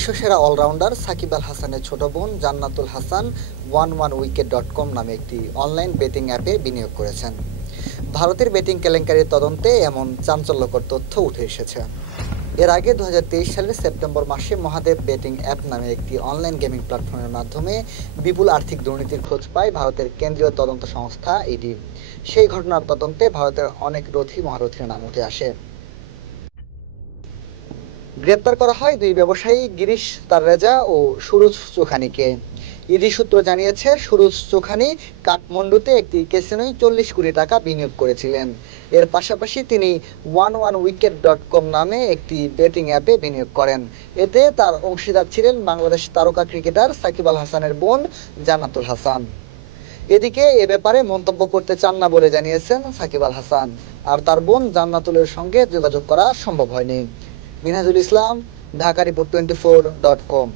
বিশ্বসেরা allrounder Shakib Al হাসানের ছোট বোন জান্নাতুল হাসান 11wicket.com নামে একটি অনলাইন বেটিং অ্যাপে বিনিয়োগ করেছেন। ভারতের বেটিং কেলেঙ্কারির তদন্তে এমন চাঞ্চল্যকর তথ্য উঠে এসেছে। এর আগে 2023 সালের সেপ্টেম্বর মাসে মহাদেব বেটিং অ্যাপ নামে একটি অনলাইন গেমিং প্ল্যাটফর্মের মাধ্যমে বিপুল আর্থিক দুর্নীতির খোঁজ পায় ভারতের কেন্দ্রীয় তদন্ত সংস্থা ইডি। সেই ঘটনার তদন্তে ভারতের অনেক মহারথীর নাম উঠে আসে। গ্রেপ্তার করা হয় দুই ব্যবসায়ী গিরিশ তাররেজা ও সুরজ চোখানিকে। ইডি সূত্র জানিয়েছে, সুরজ চোখানি কাঠমান্ডুতে একটি ক্যাসিনোয় 40 কোটি টাকা বিনিয়োগ করেছিলেন। এর পাশাপাশি তিনি 11wicket.com নামে একটি বেটিং অ্যাপে বিনিয়োগ করেন। এতে তার অংশীদার ছিলেন বাংলাদেশ তারকা ক্রিকেটার সাকিব আল হাসানের বোন জান্নাতুল হাসান। এদিকে এ ব্যাপারে মন্তব্য করতে চান না বলে জানিয়েছেন সাকিব আল হাসান, আর তার বোন জান্নাতুলের সঙ্গে যোগাযোগ করা সম্ভব হয়নি। মিনহাজুল ইসলাম, ঢাকা রিপোর্ট 24.com।